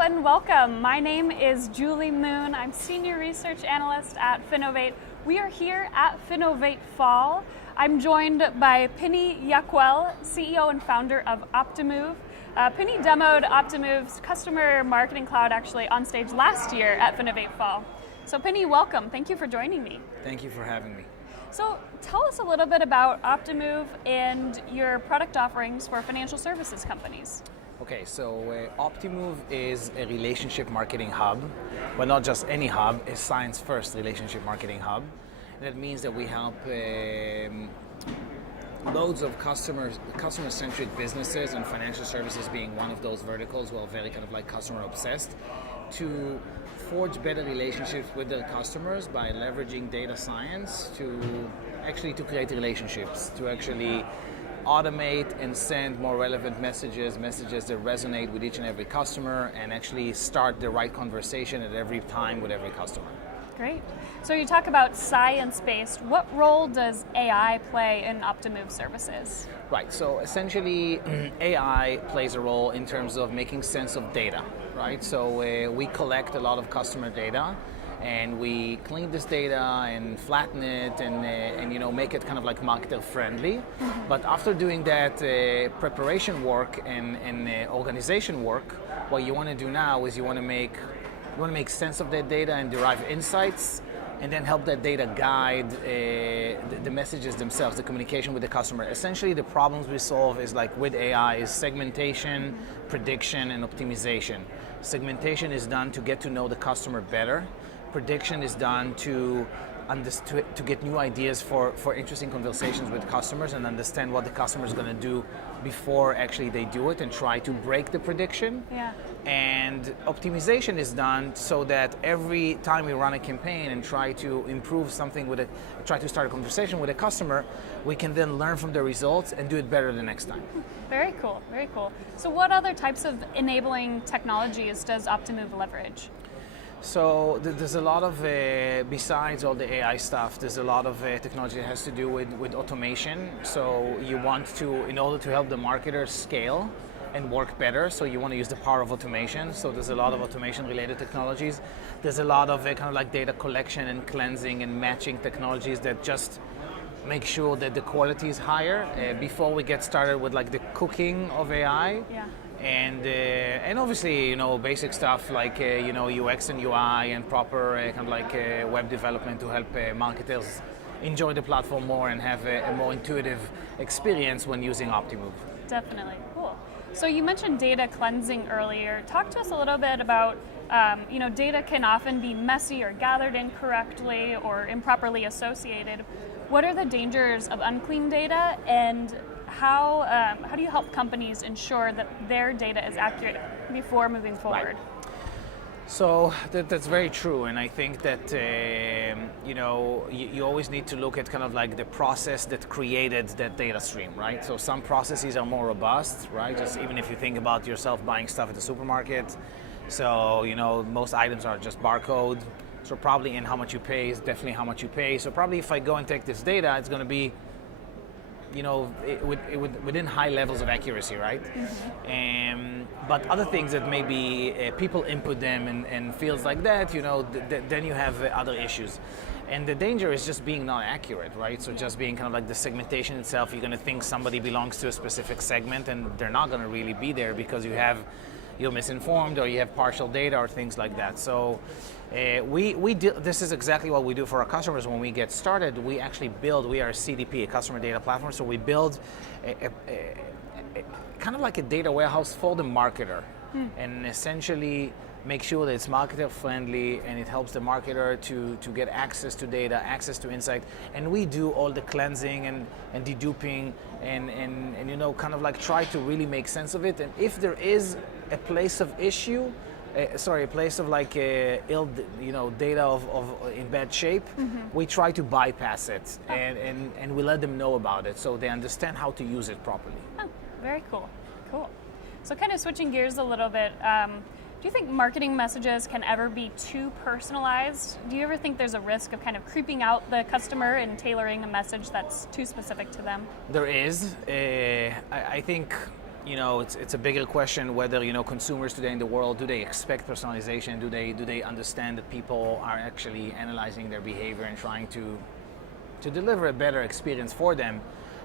Hello and welcome. My name is Julie Moon. I'm Senior Research Analyst at Finovate. We are here at Finovate Fall. I'm joined by Pini Yakeul, CEO and founder of Optimove. Pini demoed Optimove's Customer Marketing Cloud actually on stage last year at Finovate Fall. So Pini, welcome. Thank you for joining me. Thank you for having me. So tell us a little bit about Optimove and your product offerings for financial services companies. Okay, so Optimove is a relationship marketing hub, but not just any hub, a science-first relationship marketing hub. And that means that we help loads of customer-centric businesses, and financial services being one of those verticals, well, very kind of like customer-obsessed, to forge better relationships with their customers by leveraging data science to create relationships, to actually automate and send more relevant messages that resonate with each and every customer, and actually start the right conversation at every time with every customer. Great. So you talk about science-based. What role does AI play in Optimove services? Right, so essentially AI plays a role in terms of making sense of data, right? So we collect a lot of customer data, and we clean this data and flatten it and make it kind of like marketer friendly. Mm-hmm. But after doing that preparation work and organization work, what you want to do now is you want to make sense of that data and derive insights, and then help that data guide the messages themselves, the communication with the customer. Essentially, the problems we solve is like with AI is segmentation, prediction, and optimization. Segmentation is done to get to know the customer better. Prediction is done to get new ideas for interesting conversations with customers and understand what the customer is going to do before actually they do it and try to break the prediction. Yeah. And optimization is done so that every time we run a campaign and try to improve something try to start a conversation with a customer, we can then learn from the results and do it better the next time. Very cool, very cool. So what other types of enabling technologies does Optimove leverage? So there's a lot of, besides all the AI stuff, there's a lot of technology that has to do with automation. So you want to, in order to help the marketers scale and work better, so you want to use the power of automation. So there's a lot of automation related technologies. There's a lot of kind of like data collection and cleansing and matching technologies that just make sure that the quality is higher before we get started with like the cooking of AI. Yeah. And obviously, basic stuff like UX and UI and proper kind of like web development to help marketers enjoy the platform more and have a more intuitive experience when using Optimove. Definitely, cool. So you mentioned data cleansing earlier. Talk to us a little bit about, data can often be messy or gathered incorrectly or improperly associated. What are the dangers of unclean data, and how do you help companies ensure that their data is accurate before moving forward? Right. So that's very true, and I think that you always need to look at kind of like the process that created that data stream, right? So some processes are more robust, right? Just even if you think about yourself buying stuff at the supermarket, so most items are just barcode. So probably in how much you pay is definitely how much you pay. So probably if I go and take this data, it's going to be within high levels of accuracy, right? Mm-hmm. But other things that maybe people input them and feels like that, then you have other issues. And the danger is just being not accurate, right? So just being kind of like the segmentation itself, you're going to think somebody belongs to a specific segment, and they're not going to really be there because you're misinformed or you have partial data or things like that. So this is exactly what we do for our customers. When we get started, we are a CDP, a customer data platform. So we build a kind of like a data warehouse for the marketer, and essentially make sure that it's marketer friendly and it helps the marketer to get access to data, access to insight. And we do all the cleansing and deduping and kind of like try to really make sense of it. And if there is a place of issue, a place of like data of in bad shape, we try to bypass it and we let them know about it so they understand how to use it properly. Oh, very cool. So kind of switching gears a little bit, do you think marketing messages can ever be too personalized? Do you ever think there's a risk of kind of creeping out the customer and tailoring a message that's too specific to them? There is. I think it's a bigger question whether consumers today in the world, do they expect personalization? Do they understand that people are actually analyzing their behavior and trying to deliver a better experience for them?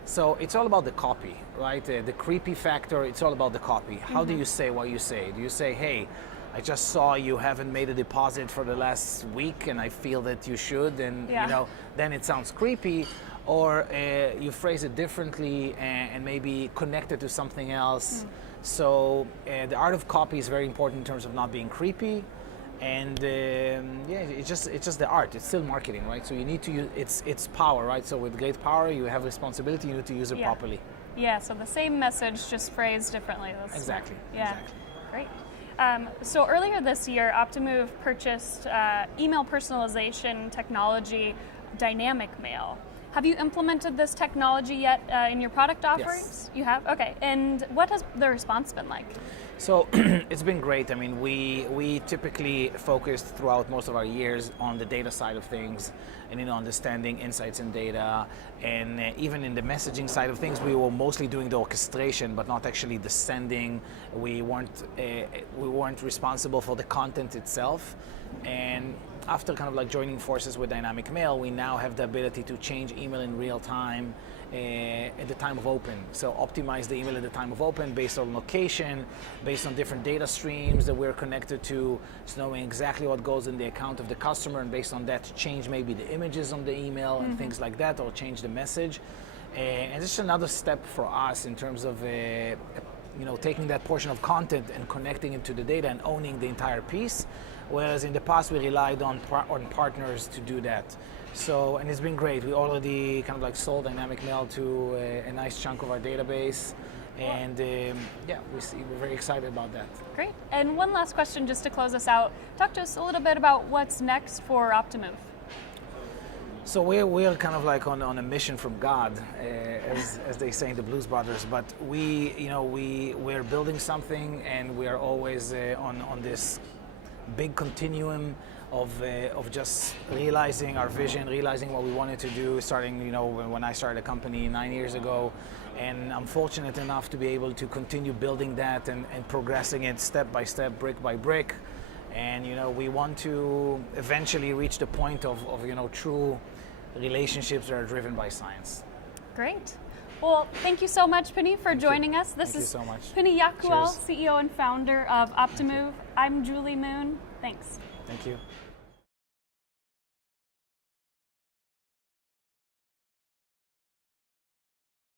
So it's all about the copy, right? The creepy factor, it's all about the copy. How do you say what you say? Do you say, hey, I just saw you haven't made a deposit for the last week and I feel that you should, and then it sounds creepy? Or you phrase it differently and maybe connect it to something else. So the art of copy is very important in terms of not being creepy. And it's just the art. It's still marketing, right? So you need to use it's power, right? So with great power, you have responsibility. You need to use it properly. Yeah. So the same message, just phrased differently. That's exactly. Yeah. Exactly. Great. So earlier this year, Optimove purchased email personalization technology, Dynamic Mail. Have you implemented this technology yet in your product offerings? Yes. You have? Okay. And what has the response been like? So it's been great. I mean, we typically focused throughout most of our years on the data side of things and understanding insights in data, and even in the messaging side of things, we were mostly doing the orchestration, but not actually the sending. We weren't responsible for the content itself. And after kind of like joining forces with Dynamic Mail, we now have the ability to change email in real time at the time of open. So optimize the email at the time of open based on location, based on different data streams that we're connected to, so knowing exactly what goes in the account of the customer, and based on that change maybe the images on the email and things like that, or change the message. And it's just another step for us in terms of taking that portion of content and connecting it to the data and owning the entire piece. Whereas in the past we relied on partners to do that. So, and it's been great. We already kind of like sold Dynamic Mail to a nice chunk of our database, and we're very excited about that. Great. And one last question just to close us out. Talk to us a little bit about what's next for Optimove. So we're kind of like on a mission from God, as they say in the Blues Brothers. But we're building something, and we are always on this big continuum of just realizing our vision, realizing what we wanted to do. Starting, when I started a company 9 years ago, and I'm fortunate enough to be able to continue building that and progressing it step by step, brick by brick. And we want to eventually reach the point of true relationships that are driven by science. Great. Well, thank you so much, Pini, for joining us. This is so much. Pini Yakeul, Cheers. CEO and founder of Optimove. I'm Julie Moon. Thanks. Thank you.